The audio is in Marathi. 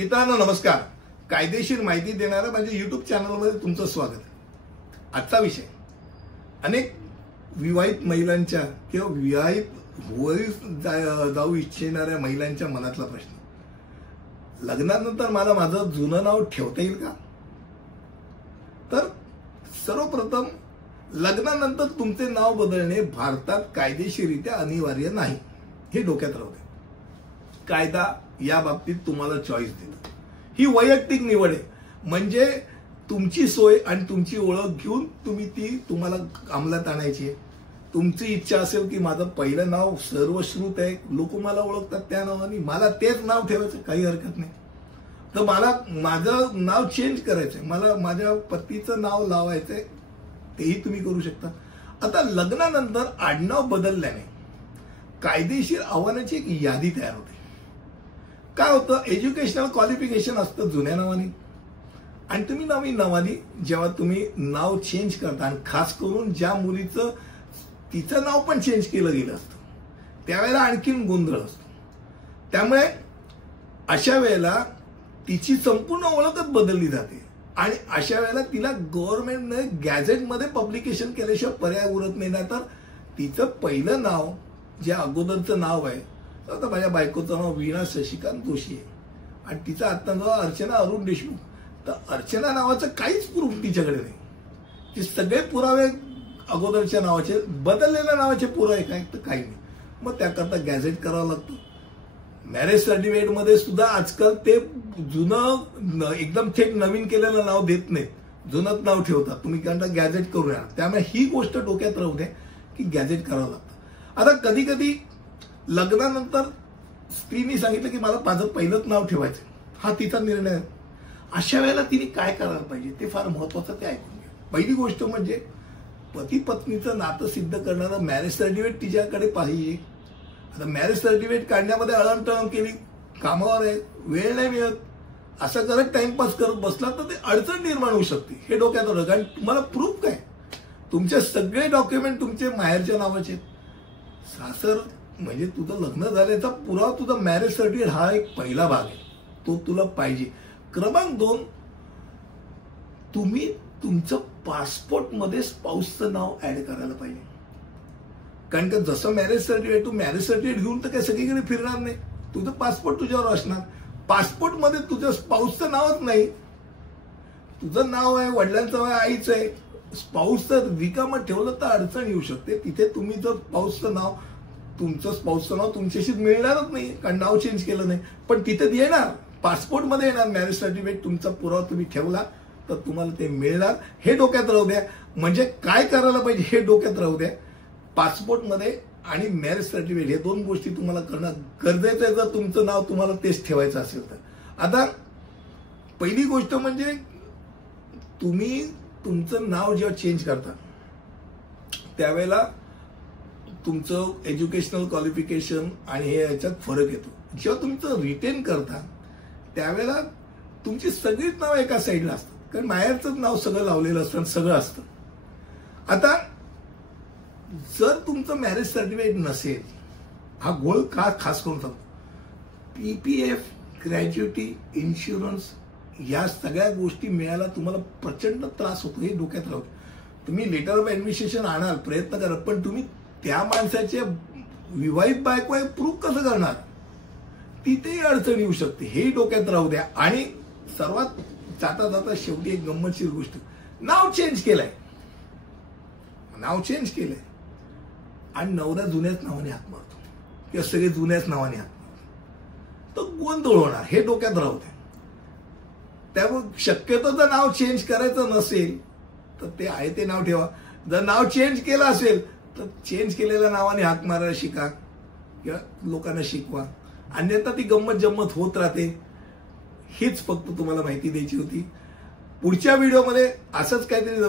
मित्रांनो नमस्कार. कायदेशीर माहिती देणाऱ्या माझ्या YouTube चॅनलमध्ये तुमचं स्वागत. आजचा विषय अनेक विवाहित महिलांच्या किंवा विवाहित जाऊ इच्छिणाऱ्या महिलांच्या मनातला प्रश्न. लग्नानंतर मला माझं जुनं नाव ठेवता येईल का? तर सर्वप्रथम लग्नानंतर तुमचे नाव बदलणे भारतात कायदेशीररित्या अनिवार्य नाही, हे डोक्यात राहू दे. कायदा या बाबतीत तुम्हाला चॉईस देतो. ही वैयक्तिक निवड आहे, म्हणजे तुमची सोय आणि तुमची ओळख घेऊन तुम्हाला अंमलात आणायची आहे. तुमची इच्छा असेल की माझं पहिलं नाव सर्वश्रुत आहे, लोक मला ओळखतात त्या नावाने, मला तेच नाव ठेवायचं, काही हरकत नाही. तर मला माझं नाव चेंज करायचंय, मला माझ्या पतीचं नाव लावायचंय, तेही तुम्ही करू शकता. आता लग्नानंतर आडनाव बदलल्याने कायदेशीर आव्हानाची एक यादी तयार होते. काय होतं, एज्युकेशनल क्वालिफिकेशन असतं जुन्या नावाने, आणि तुम्ही नवीन नावाने जेव्हा तुम्ही नाव चेंज करता, आणि खास करून ज्या मुलीचं तिचं नाव पण चेंज केलं गेलं असतं, त्यावेळेला आणखीन गोंधळ असतो. त्यामुळे अशा वेळेला तिची संपूर्ण ओळखच बदलली जाते, आणि अशा वेळेला तिला गव्हर्नमेंटने गॅझेटमध्ये पब्लिकेशन केल्याशिवाय पर्याय उरत नाही. ना तर तिचं पहिलं नाव जे अगोदरचं नाव आहे, आता माझ्या बायकोचं नाव वीणा शशिकांत जोशी आहे आणि तिचं आता नाव अर्चना अरुण देशमुख, तर अर्चना नावाचं काहीच प्रूफ तिच्याकडे नाही. ते सगळे पुरावे अगोदरच्या नावाचे, बदललेल्या नावाचे पुरावे काय तर काही नाही. मग त्याकरता गॅझेट करावं लागतं. मॅरेज सर्टिफिकेटमध्ये सुद्धा आजकाल ते जुनं एकदम थेट नवीन केलेलं नाव देत नाहीत, जुनंच नाव ठेवतात. तुम्ही कारण गॅझेट करूया. त्यामुळे ही गोष्ट डोक्यात राहू दे की गॅझेट करावं लागतं. आता कधी कधी लग्नानंतर स्त्रीने सांगितलं की मला माझं पहिलंच नाव ठेवायचं, हा तिचा निर्णय आहे. अशा वेळेला तिने काय करायला पाहिजे ते फार महत्वाचं, ते ऐकून घ्या. पहिली गोष्ट म्हणजे पती पत्नीचं नातं सिद्ध करणारं मॅरेज सर्टिफिकेट तिच्याकडे पाहिजे. आता मॅरेज सर्टिफिकेट काढण्यामध्ये अळणटळण केली, कामावर आहे, वेळ नाही मिळत, असं करत टाइमपास करत बसला तर ते अडचण निर्माण होऊ शकते, हे डोक्यात राहतं. कारण तुम्हाला प्रूफ काय, तुमचे सगळे डॉक्युमेंट तुमचे माहेरच्या नावाचे. सासर म्हणजे तुझं लग्न झाल्याचा पुरावा तुझा मॅरेज सर्टिफिकेट हा एक पहिला भाग आहे, तो तुला पाहिजे. क्रमांक 2, तुम्ही तुमचं पासपोर्टमध्ये स्पाऊसचं नाव ऍड करायला पाहिजे. कारण का जसं मॅरेज सर्टिफिकेट, तू मॅरेज सर्टिफिकेट घेऊन तर काही सगळीकडे फिरणार नाही, तुझं पासपोर्ट तुझ्यावर असणार. पासपोर्टमध्ये तुझं स्पाऊसचं नावच नाही, तुझं नाव आहे, वडिलांचं आहे, आईचं आहे. स्पाऊसचं रिकामं ठेवलं तर अडचण येऊ शकते. तिथे तुम्ही जर स्पाऊसचं नाव, तुमचं स्पाऊसचं नाव तुमच्याशी मिळणारच नाही, कारण नाव चेंज केलं नाही, पण तिथे येणार, पासपोर्टमध्ये येणार. मॅरेज सर्टिफिकेट तुमचा पुरावा तुम्ही ठेवला तर तुम्हाला ते मिळणार, हे डोक्यात राहू द्या. म्हणजे काय करायला पाहिजे हे डोक्यात राहू द्या. पासपोर्टमध्ये आणि मॅरेज सर्टिफिकेट हे 2 गोष्टी तुम्हाला करणं गरजेचं आहे, जर तुमचं नाव तुम्हाला तेच ठेवायचं असेल तर. आता पहिली गोष्ट म्हणजे तुम्ही तुमचं नाव जेव्हा चेंज करता त्यावेळेला तुमचं एज्युकेशनल क्वालिफिकेशन आणि हे याच्यात फरक येतो. जेव्हा तुमचं रिटेन करता त्यावेळेला तुमची सगळीच नाव एका साईडला असतात, कारण माहेरचंच नाव सगळं लावलेलं असतं, सगळं असतं. आता जर तुमचं मॅरेज सर्टिफिकेट नसेल, हा गोळ खास करून सांगतो, PPF, ग्रॅज्युटी, इन्शुरन्स, या सगळ्या गोष्टी मिळायला तुम्हाला प्रचंड त्रास होतो, हे डोक्यात राहतो. तुम्ही लेटर ऑफ ऍडमिनिस्ट्रेशन आणाल, प्रयत्न करा, पण तुम्ही त्या माणसाचे विवाहित बायको आहे प्रूफ कसं करणार, तिथेही अडचण येऊ शकते, हे डोक्यात राहू द्या. आणि सर्वात जाता जाता शेवटी एक गंमतशीर गोष्ट, नाव चेंज केलंय आणि नवरा जुन्याच नावाने हात मारतो किंवा सगळे जुन्याच नावाने हात मारतो, तर गोंधळ होणार, हे डोक्यात राहू द्या. त्यामुळे शक्यतो जर नाव चेंज करायचं नसेल तर ते आहे ते नाव ठेवा. जर नाव चेंज केलं असेल तर चेंज केलेल्या नावाने हाक मारायला शिका किंवा लोकांना शिकवा, अन्यथा ती गंमत जम्मत होत राहते. हीच फक्त तुम्हाला माहिती द्यायची होती. पुढच्या व्हिडिओमध्ये असंच काहीतरी